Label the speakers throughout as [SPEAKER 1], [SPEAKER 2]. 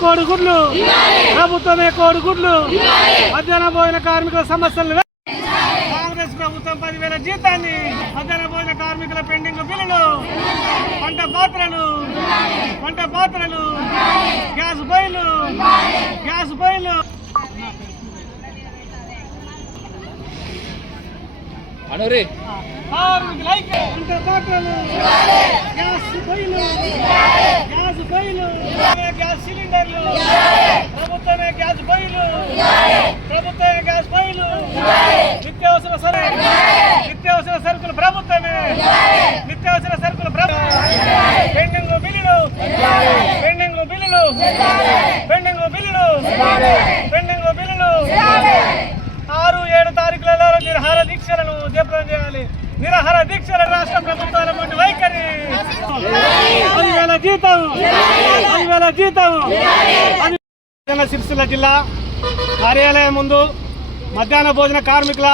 [SPEAKER 1] కోడిగుడ్లు. ప్రభుత్వమే కోడిగుడ్లు. మధ్యాహ్న భోజన కార్మికుల సమస్యలు కాంగ్రెస్ ప్రభుత్వం పదివేల జీతాన్ని మధ్యాహ్న భోజన కార్మికుల పెండింగ్ బిల్లులు పంట పాత్రలు పంట పాత్రలు గ్యాస్ బొయ్యిలు గ్యాస్ బొయ్యిలు
[SPEAKER 2] అనూరి.
[SPEAKER 1] పంట పాత్రలు గ్యాస్ బొయ్యిలు గ్యాస్ బొయ్యిలు గ్యాస్ సిలిండర్లు. ప్రభుత్వమే గ్యాస్ బయలు ప్రభుత్వమే గ్యాస్ బయలు నిత్యావసర సరుకులు. నిత్యావసర సరుకులు ప్రభుత్వమే. నిత్యావసర సరుకులు పెండింగ్ బిల్లులు. పెండింగ్ బిల్లులు. పెండింగ్ బిల్లులు. పెండింగ్ బిల్లులు. ఆరు ఏడు తారీఖులలో నిరహార దీక్షలను దీపం చేయాలి. నిరహార దీక్షల రాష్ట్ర ప్రభుత్వాల నుండి వైఖరి. జీతం. జీతం. సిరిసిల్ల జిల్లా కార్యాలయం ముందు మధ్యాహ్న భోజన కార్మికుల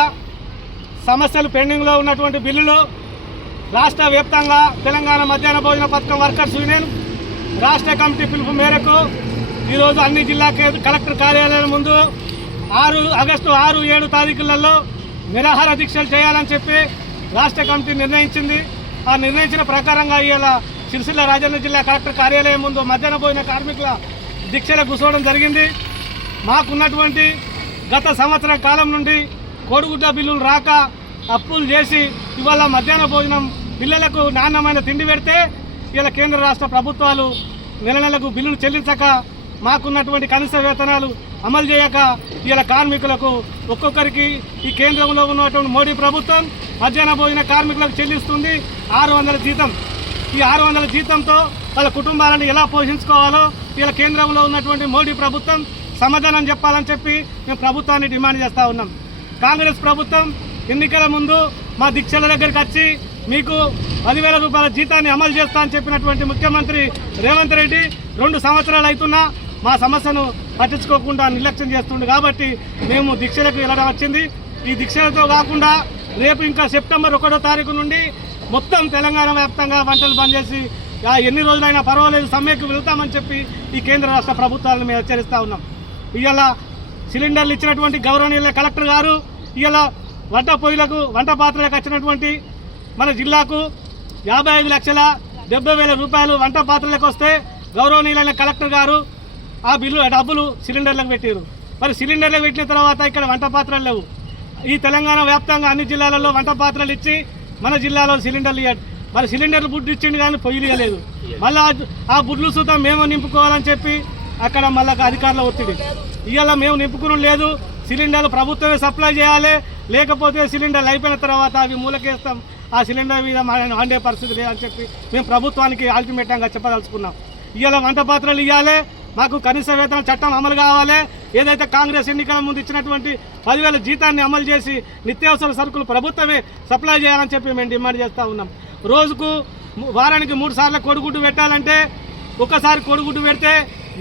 [SPEAKER 1] సమస్యలు పెండింగ్లో ఉన్నటువంటి బిల్లులు రాష్ట్ర వ్యాప్తంగా తెలంగాణ మధ్యాహ్న భోజన పథకం వర్కర్స్ యూనియన్ రాష్ట్ర కమిటీ పిలుపు మేరకు ఈరోజు అన్ని జిల్లా కలెక్టర్ కార్యాలయం ముందు ఆరు ఆగస్టు ఆరు ఏడు తారీఖులలో నిరాహార దీక్షలు చేయాలని చెప్పి రాష్ట్ర కమిటీ నిర్ణయించింది. ఆ నిర్ణయించిన ప్రకారంగా ఇలా సిరిసిల్ల రాజన్న జిల్లా కలెక్టర్ కార్యాలయం ముందు మధ్యాహ్న భోజన కార్మికుల దీక్షలు కూర్చోవడం జరిగింది. మాకున్నటువంటి గత సంవత్సరం కాలం నుండి కోడిగుడ్డ బిల్లులు రాక అప్పులు చేసి ఇవాళ మధ్యాహ్న భోజనం పిల్లలకు నాణ్యమైన తిండి పెడితే ఇలా కేంద్ర రాష్ట్ర ప్రభుత్వాలు నెల నెలకు బిల్లులు చెల్లించక మాకున్నటువంటి కనీస వేతనాలు అమలు చేయక ఇలా కార్మికులకు ఒక్కొక్కరికి ఈ కేంద్రంలో ఉన్నటువంటి మోడీ ప్రభుత్వం మధ్యాహ్న భోజన కార్మికులకు చెల్లిస్తుంది ఆరు వందల జీతం. ఈ ఆరు వందల జీతంతో వాళ్ళ కుటుంబాలను ఎలా పోషించుకోవాలో ఇలా కేంద్రంలో ఉన్నటువంటి మోడీ ప్రభుత్వం సమాధానం చెప్పాలని చెప్పి మేము ప్రభుత్వాన్ని డిమాండ్ చేస్తూ ఉన్నాం. కాంగ్రెస్ ప్రభుత్వం ఎన్నికల ముందు మా దీక్షల దగ్గరికి వచ్చి మీకు పదివేల రూపాయల జీతాన్ని అమలు చేస్తా అని చెప్పినటువంటి ముఖ్యమంత్రి రేవంత్ రెడ్డి రెండు సంవత్సరాలు అవుతున్నా మా సమస్యను పట్టించుకోకుండా నిర్లక్ష్యం చేస్తుండే కాబట్టి మేము దీక్షలకు వెళ్ళడం వచ్చింది. ఈ దీక్షలతో కాకుండా రేపు ఇంకా సెప్టెంబర్ ఒకటో తారీఖు నుండి మొత్తం తెలంగాణ వ్యాప్తంగా వంటలు బంద్ చేసి ఎన్ని రోజులైనా పర్వాలేదు సమ్మెకు వెళ్తామని చెప్పి ఈ కేంద్ర రాష్ట్ర ప్రభుత్వాలను మేము హెచ్చరిస్తూ ఉన్నాం. ఇవాళ సిలిండర్లు ఇచ్చినటువంటి గౌరవనీయుల కలెక్టర్ గారు ఇవాళ వంట పొయ్యిలకు వంట పాత్రలకు వచ్చినటువంటి మన జిల్లాకు యాభై ఐదు లక్షల డెబ్బై వేల రూపాయలు వంట పాత్రలకు వస్తే గౌరవనీయులైన కలెక్టర్ గారు ఆ బిల్లు డబ్బులు సిలిండర్లకు పెట్టారు మరి సిలిండర్లకు పెట్టిన తర్వాత ఇక్కడ వంట పాత్రలు లేవు. ఈ తెలంగాణ వ్యాప్తంగా అన్ని జిల్లాలలో వంట పాత్రలు ఇచ్చి మన జిల్లాలో సిలిండర్లు మరి సిలిండర్లు బుడ్డు ఇచ్చిండు కానీ పొయ్యిలు ఇవ్వలేదు మళ్ళీ ఆ- బుడ్లు సుతం మేము నింపుకోవాలని చెప్పి అక్కడ మళ్ళీ అధికారుల ఒత్తిడి. ఇవాళ మేము నింపుకుని లేదు సిలిండర్లు ప్రభుత్వమే సప్లై చేయాలి లేకపోతే సిలిండర్లు అయిపోయిన తర్వాత అవి మూలకేస్తాం ఆ సిలిండర్ మీద మనం వండే పరిస్థితి లేదని చెప్పి మేము ప్రభుత్వానికి అల్టిమేటంగా చెప్పదలుచుకున్నాం. ఇవాళ వంట పాత్రలు ఇవ్వాలి మాకు కనీస వేతన చట్టం అమలు కావాలి ఏదైతే కాంగ్రెస్ ఎన్నికల ముందు ఇచ్చినటువంటి పదివేల జీతాన్ని అమలు చేసి నిత్యావసర సరుకులు ప్రభుత్వమే సప్లై చేయాలని చెప్పి మేము డిమాండ్ చేస్తూ ఉన్నాం. రోజుకు వారానికి మూడు సార్లు కొడుగుడ్డు పెట్టాలంటే ఒక్కసారి కొడుగుడ్డు పెడితే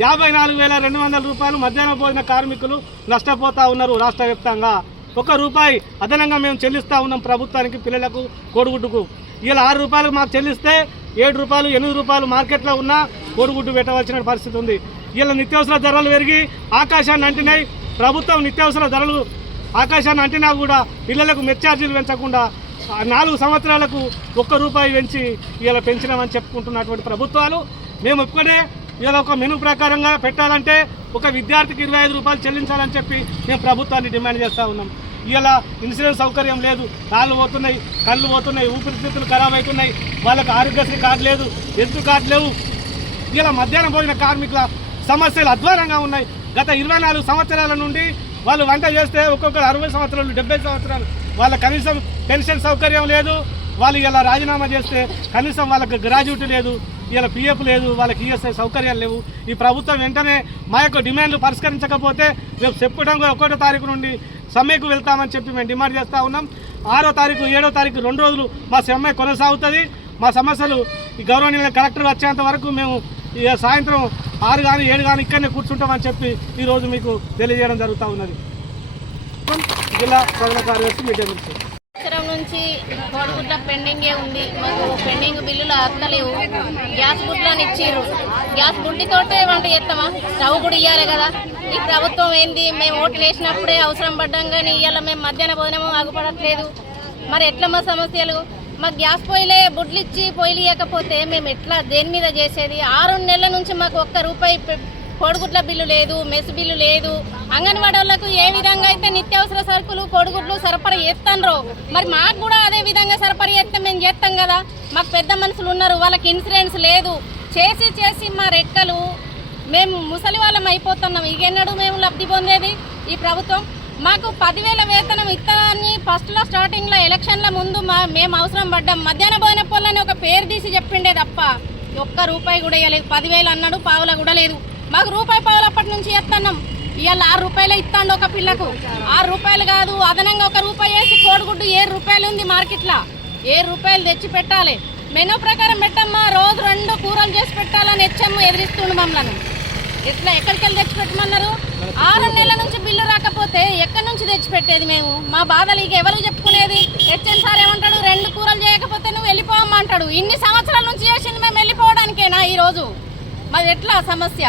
[SPEAKER 1] యాభై నాలుగు వేల రెండు వందల రూపాయలు మధ్యాహ్నం భోజన కార్మికులు నష్టపోతా ఉన్నారు రాష్ట్ర వ్యాప్తంగా. ఒక రూపాయి అదనంగా మేము చెల్లిస్తూ ఉన్నాం ప్రభుత్వానికి పిల్లలకు కోడిగుడ్డుకు. ఇలా ఆరు రూపాయలు మాకు చెల్లిస్తే ఏడు రూపాయలు ఎనిమిది రూపాయలు మార్కెట్లో ఉన్న కోడిగుడ్డు పెట్టవలసిన పరిస్థితి ఉంది. వీళ్ళ నిత్యావసర ధరలు పెరిగి ఆకాశాన్ని అంటినాయి. ప్రభుత్వం నిత్యావసర ధరలు ఆకాశాన్ని అంటినా కూడా పిల్లలకు మెచ్చార్జీలు పెంచకుండా నాలుగు సంవత్సరాలకు ఒక్క రూపాయి పెంచి ఇలా పెంచినామని చెప్పుకుంటున్నటువంటి ప్రభుత్వాలు. మేము ఒక్కడే ఇలా ఒక మెను ప్రకారంగా పెట్టాలంటే ఒక విద్యార్థికి ఇరవై ఐదు రూపాయలు చెల్లించాలని చెప్పి మేము ప్రభుత్వాన్ని డిమాండ్ చేస్తూ ఉన్నాం. ఇలా ఇన్సూరెన్స్ సౌకర్యం లేదు. కాళ్ళు పోతున్నాయి కళ్ళు పోతున్నాయి ఊపిరితిత్తులు ఖరాబ్ అవుతున్నాయి. వాళ్ళకి ఆరోగ్యశ్రీ కార్డు లేదు ఎత్తు కార్డు లేవు. ఇలా మధ్యాహ్నం భోజన కార్మికుల సమస్యలు అధ్వానంగా ఉన్నాయి. గత ఇరవై నాలుగు సంవత్సరాల నుండి వాళ్ళు వంట చేస్తే ఒక్కొక్కరు అరవై సంవత్సరాలు డెబ్బై సంవత్సరాలు. వాళ్ళ కనీసం పెన్షన్ సౌకర్యం లేదు. వాళ్ళు ఇలా రాజీనామా చేస్తే కనీసం వాళ్ళకి గ్రాడ్యుయేట్ లేదు ఇలా పిఎఫ్ లేదు వాళ్ళకి ఈఎస్ఐ సౌకర్యాలు లేవు. ఈ ప్రభుత్వం వెంటనే మా యొక్క డిమాండ్లు పరిష్కరించకపోతే రేపు సెప్టెంబర్ ఒకటో తారీఖు నుండి సమ్మెకు వెళ్తామని చెప్పి మేము డిమాండ్ చేస్తూ ఉన్నాం. ఆరో తారీఖు ఏడో తారీఖు రెండు రోజులు మా సమ్మె కొనసాగుతుంది. మా సమస్యలు ఈ గౌరవనీయ కలెక్టర్ వచ్చేంత వరకు మేము ఇక సాయంత్రం ఆరు కానీ ఏడు కానీ ఇక్కడనే కూర్చుంటామని చెప్పి ఈరోజు మీకు తెలియజేయడం జరుగుతూ ఉన్నది. జిల్లా ప్రధాన కార్యదర్శి మీడియా
[SPEAKER 3] సంవత్సరం
[SPEAKER 2] నుంచి కోడిగుడ్ల పెండింగే ఉంది. మాకు పెండింగ్ బిల్లులు అత్తలేవు. గ్యాస్ గుడ్లని ఇచ్చిర్రు. గ్యాస్ గుడ్డితోటే వంట చేస్తామా స్టవ్ కూడా ఇవ్వాలి కదా. ఈ ప్రభుత్వం ఏంది? మేము ఓట్లు వేసినప్పుడే అవసరం పడ్డాం కానీ ఇవాళ మేము మధ్యాహ్న భోజనము ఆగుపడట్లేదు. మరి ఎట్లమ్మ సమస్యలు? మాకు గ్యాస్ పొయ్యిలే బుడ్లు ఇచ్చి పొయ్యిలు ఇవ్వకపోతే మేము ఎట్లా దేని మీద చేసేది? ఆరు నెలల నుంచి మాకు ఒక్క రూపాయి కోడిగుడ్ల బిల్లు లేదు మెస్ బిల్లు లేదు. అంగన్వాడీ వాళ్ళకు ఏ విధంగా అయితే నిత్యావసర సరుకులు కోడిగుడ్లు సరఫరా చేస్తాన్రో మరి మాకు కూడా అదే విధంగా సరఫరా చేస్తే మేము చేస్తాం కదా. మాకు పెద్ద మనుషులు ఉన్నారు వాళ్ళకి ఇన్సూరెన్స్ లేదు. చేసి చేసి మా రెక్కలు మేము ముసలి వాళ్ళం అయిపోతున్నాం. ఇక ఎన్నడూ మేము లబ్ధి పొందేది ఈ ప్రభుత్వం? మాకు పదివేల వేతనం ఇస్తానని ఫస్ట్లో స్టార్టింగ్లో ఎలక్షన్ల ముందు మా మేము అవసరం పడ్డాం. మధ్యాహ్న భోజన పొలని ఒక పేరు తీసి చెప్పిండే తప్ప ఒక్క రూపాయి కూడా ఇవ్వలేదు పదివేలు అన్నాడు పావుల కూడా లేదు. మాకు రూపాయి పావులు అప్పటి నుంచి ఇస్తున్నాం ఇవాళ ఆరు రూపాయలే ఇస్తాండు ఒక పిల్లకు. ఆరు రూపాయలు కాదు అదనంగా ఒక రూపాయి వేసి కోడిగుడ్డు ఏడు రూపాయలు ఉంది మార్కెట్లో. ఏడు రూపాయలు తెచ్చి పెట్టాలి. మెనూ ప్రకారం పెట్టమ్మా రోజు రెండు కూరలు చేసి పెట్టాలని హెచ్చమ్మ ఎదిరిస్తుండు మమ్మల్ని. ఎట్లా ఎక్కడికి వెళ్ళి తెచ్చి పెట్టమన్నారు ఆరు నెలల నుంచి బిల్లు రాకపోతే ఎక్కడి నుంచి తెచ్చిపెట్టేది మేము? మా బాధలు ఇక ఎవరు చెప్పుకునేది? హెచ్ఎన్ సార్ ఏమంటాడు? రెండు కూరలు చేయకపోతే నువ్వు వెళ్ళిపోవమ్మంటాడు ఇన్ని సంవత్సరాల నుంచి చేసింది మేము వెళ్ళిపోవడానికేనా ఈరోజు? మరి ఎట్లా సమస్య?